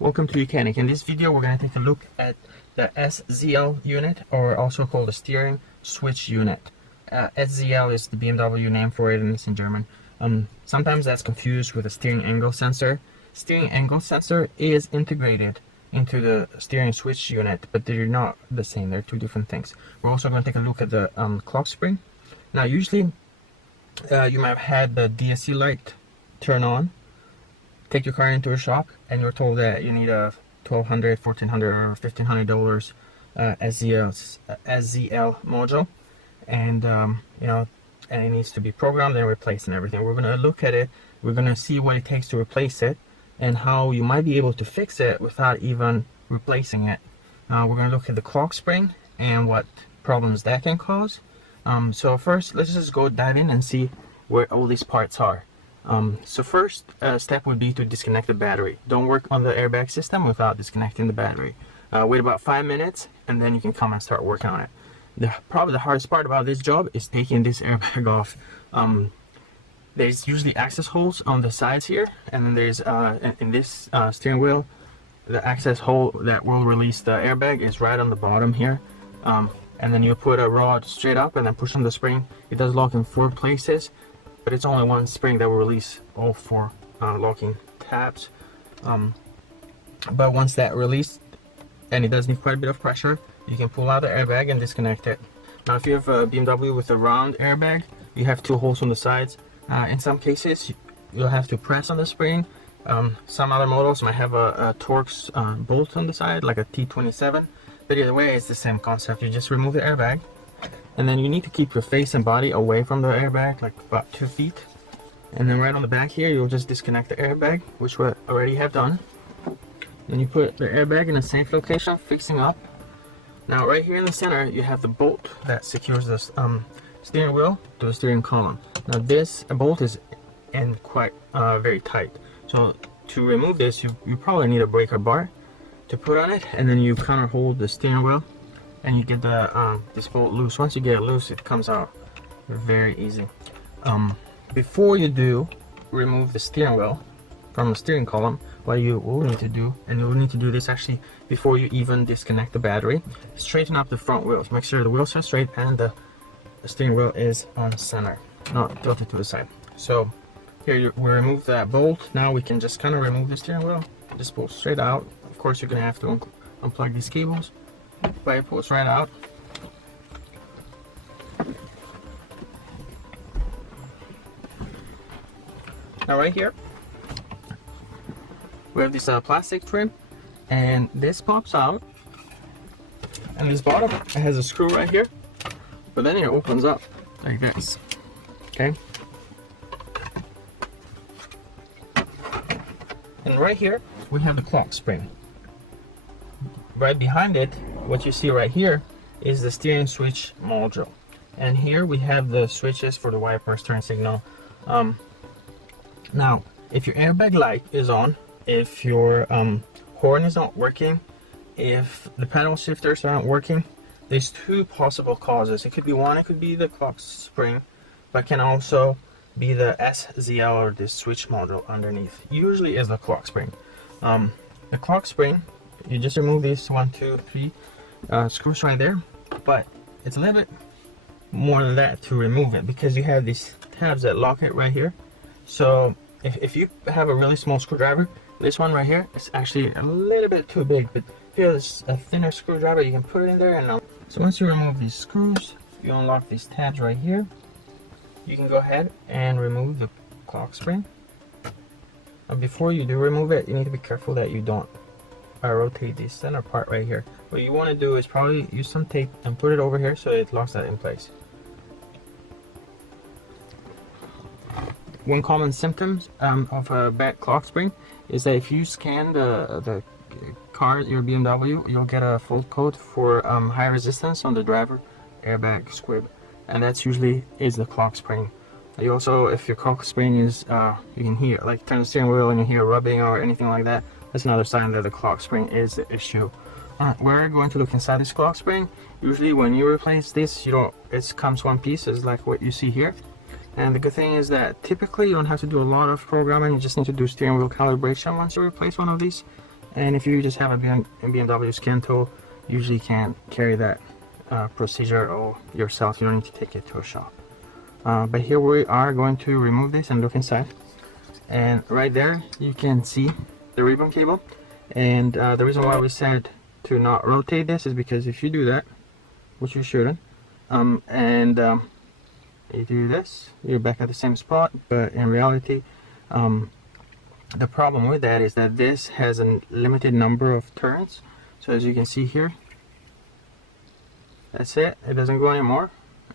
Welcome to YOUCANIC. In this video we're going to take a look at the SZL unit, or also called the steering switch unit. SZL is the BMW name for it, and it's in German. Sometimes that's confused with a steering angle sensor. Steering angle sensor is integrated into the steering switch unit, but they're not the same. They're two different things. We're also going to take a look at the clock spring. Now usually you might have had the DSC light turn on, take your car into a shop, and you're told that you need a $1,200, $1,400, or $1,500 SZL module, and and it needs to be programmed and replaced and everything. We're going to look at it. We're going to see what it takes to replace it and how you might be able to fix it without even replacing it. We're going to look at the clock spring and what problems that can cause. So first, let's just go dive in and see where all these parts are. So first step would be to disconnect the battery. Don't work on the airbag system without disconnecting the battery. Wait about 5 minutes and then you can come and start working on it. Probably the hardest part about this job is taking this airbag off. There's usually access holes on the sides here, and then there's in this steering wheel, the access hole that will release the airbag is right on the bottom here. And then you put a rod straight up and then push on the spring. It does lock in 4 places, but it's only one spring that will release all 4 locking tabs. But once that released, and it does need quite a bit of pressure, you can pull out the airbag and disconnect it. Now if you have a BMW with a round airbag, you have 2 holes on the sides. In some cases you'll have to press on the spring. Some other models might have a Torx bolt on the side, like a T27, but either way it's the same concept. You just remove the airbag, and then you need to keep your face and body away from the airbag, like about 2 feet. And then right on the back here, you'll just disconnect the airbag, which we already have done. Then you put the airbag in a safe location, fixing up. Now right here in the center, you have the bolt that secures the steering wheel to the steering column. Now this bolt is in quite very tight. So to remove this, you probably need a breaker bar to put on it, and then you counter hold the steering wheel and you get the this bolt loose. Once you get it loose, it comes out very easy. Before you do remove the steering wheel from the steering column, what you will need to do, and you'll need to do this actually before you even disconnect the battery, straighten up the front wheels. Make sure the wheels are straight and the steering wheel is on center, not tilted to the side. So here we remove that bolt. Now we can just kind of remove the steering wheel. Just pull straight out. Of course, you're gonna have to unplug these cables, but it pulls right out. Now right here we have this plastic trim, and this pops out, and this bottom, it has a screw right here, but then it opens up like this. Okay, and right here we have the clock spring. Right behind it, what you see right here is the steering switch module, and here we have the switches for the wipers, turn signal. Now if your airbag light is on, if your horn is not working, if the paddle shifters aren't working, there's 2 possible causes. It could be one, it could be the clock spring, but can also be the SZL, or this switch module underneath. Usually is the clock spring. The clock spring, you just remove these 1, 2, 3 screws right there, but it's a little bit more than that to remove it, because you have these tabs that lock it right here. So if you have a really small screwdriver, this one right here is actually a little bit too big, but if you have a thinner screwdriver, you can put it in there. And so once you remove these screws, you unlock these tabs right here, you can go ahead and remove the clock spring. Before you do remove it, you need to be careful that you don't rotate this center part right here. What you want to do is probably use some tape and put it over here so it locks that in place. One common symptom of a bad clock spring is that if you scan the car, your BMW, you'll get a fault code for high resistance on the driver airbag squib, and that's usually is the clock spring. You also, if your clock spring is, you can hear, like turn the steering wheel and you hear rubbing or anything like that, that's another sign that the clock spring is the issue. We're going to look inside this clock spring. Usually when you replace this, it comes one piece, it's like what you see here. And the good thing is that typically you don't have to do a lot of programming. You just need to do steering wheel calibration once you replace one of these. And if you just have a BMW scan tool, usually you can't carry that procedure or yourself. You don't need to take it to a shop. But here we are going to remove this and look inside. And right there you can see the ribbon cable. And the reason why we said to not rotate this is because if you do that, which you shouldn't, you do this, you're back at the same spot. But in reality, the problem with that is that this has a limited number of turns. So as you can see here, that's it. It doesn't go anymore.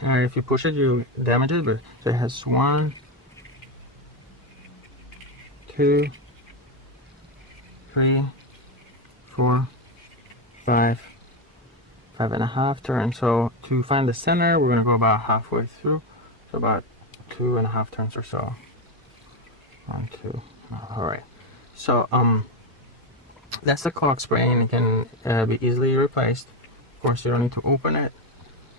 If you push it, you damage it. But so it has 1, 2, 3, 4, 5, 5.5 turns. So to find the center, we're gonna go about halfway through. So about 2.5 turns or so. 1, 2. All right. So that's the clock spring. It can be easily replaced. Of course, you don't need to open it.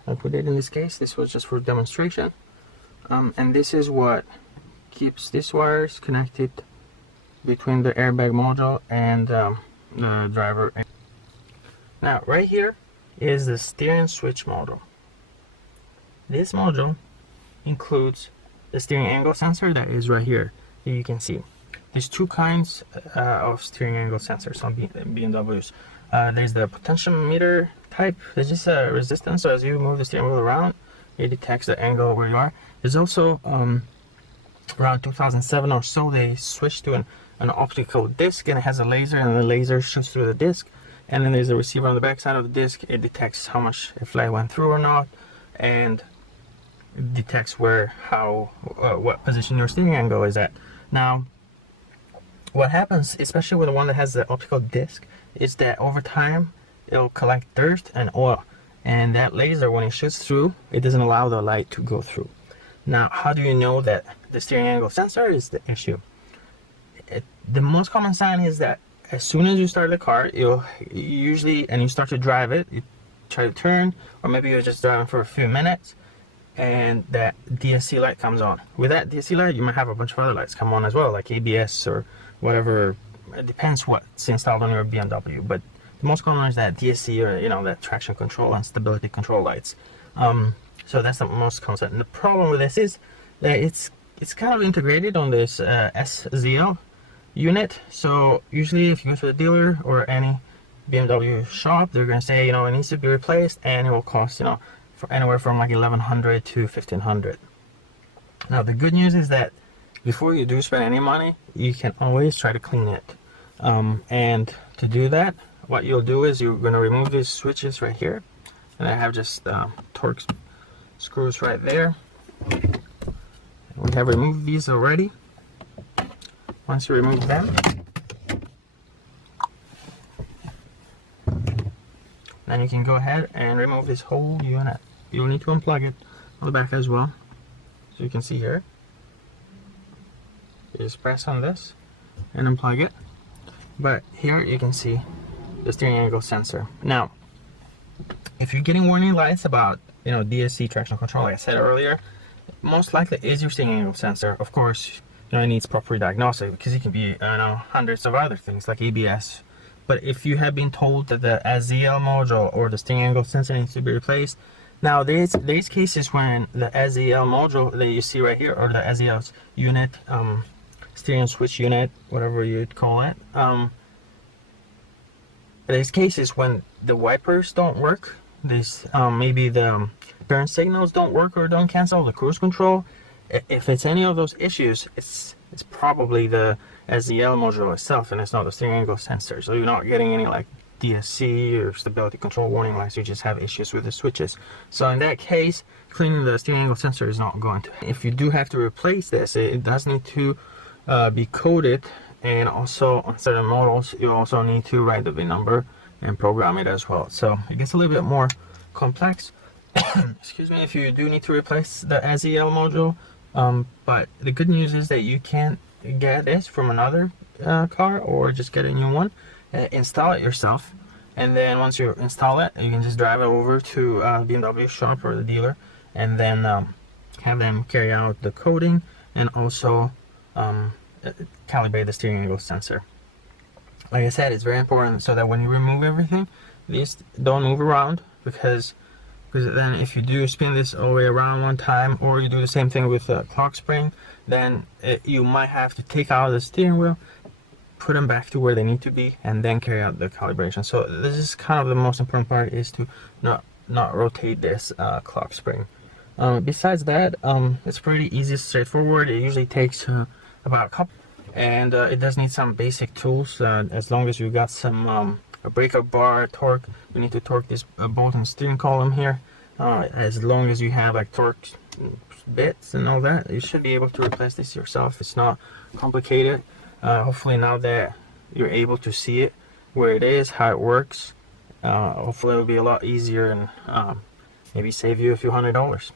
I put it in this case. This was just for demonstration. And this is what keeps these wires connected between the airbag module and the driver. Now, right here is the steering switch module. This module includes the steering angle sensor that is right here. Here you can see there's two kinds of steering angle sensors on BMWs. There's the potentiometer type. There's just a resistance, so as you move the steering wheel around, it detects the angle where you are. There's also around 2007 or so, they switched to an optical disc, and it has a laser, and the laser shoots through the disc. And then there's a receiver on the back side of the disc. It detects how much a flight went through or not, and it detects what position your steering angle is at. Now, what happens, especially with the one that has the optical disc, is that over time it'll collect dirt and oil, and that laser, when it shoots through, it doesn't allow the light to go through. Now, how do you know that the steering angle sensor is the issue? The most common sign is that as soon as you start the car, you start to drive it, you try to turn, or maybe you're just driving for a few minutes, and that DSC light comes on. With that DSC light, you might have a bunch of other lights come on as well, like ABS or whatever. It depends what's installed on your BMW, but the most common is that DSC, or that traction control and stability control lights. So that's the most common. And the problem with this is that it's kind of integrated on this SZL unit. So usually if you go to the dealer or any BMW shop, they're going to say, it needs to be replaced, and it will cost, for anywhere from like $1,100 to $1,500. Now, the good news is that before you do spend any money, you can always try to clean it. And to do that, what you'll do is you're going to remove these switches right here, and I have just torque screws right there. We have removed these already. Once you remove them, then you can go ahead and remove this whole unit. You'll need to unplug it on the back as well. So you can see here, you just press on this and unplug it. But here you can see the steering angle sensor. Now, if you're getting warning lights about DSC traction control, like I said earlier, most likely is your steering angle sensor. Of course, it needs proper diagnostic, because it can be hundreds of other things like ABS. But if you have been told that the SZL module or the steering angle sensor needs to be replaced, now there's cases when the SZL module that you see right here, or the SZL unit, steering switch unit, whatever you'd call it, there's cases when the wipers don't work. There's maybe the turn signals don't work or don't cancel, the cruise control. If it's any of those issues, it's probably the SZL module itself, and it's not the steering angle sensor. So you're not getting any like DSC or stability control warning lights. You just have issues with the switches. So in that case, cleaning the steering angle sensor is not going to. If you do have to replace this, it does need to be coded, and also on certain models you also need to write the VIN number and program it as well. So it gets a little bit more complex. Excuse me, if you do need to replace the SZL module. But the good news is that you can get this from another car, or just get a new one, install it yourself, and then once you install it, you can just drive it over to BMW shop or the dealer, and then have them carry out the coding and also calibrate the steering angle sensor. like I said, it's very important so that when you remove everything, these don't move around, because then if you do spin this all the way around one time, or you do the same thing with a clock spring, then you might have to take out the steering wheel, put them back to where they need to be, and then carry out the calibration. So this is kind of the most important part, is to not rotate this clock spring. Besides that, it's pretty easy, straightforward. It usually takes about a couple, and it does need some basic tools. As long as you got some a breaker bar, torque, you need to torque this bolt and steering column here. As long as you have like torque bits and all that, you should be able to replace this yourself. It's not complicated. Hopefully now that you're able to see it, where it is, how it works, hopefully it'll be a lot easier and maybe save you a few $100s.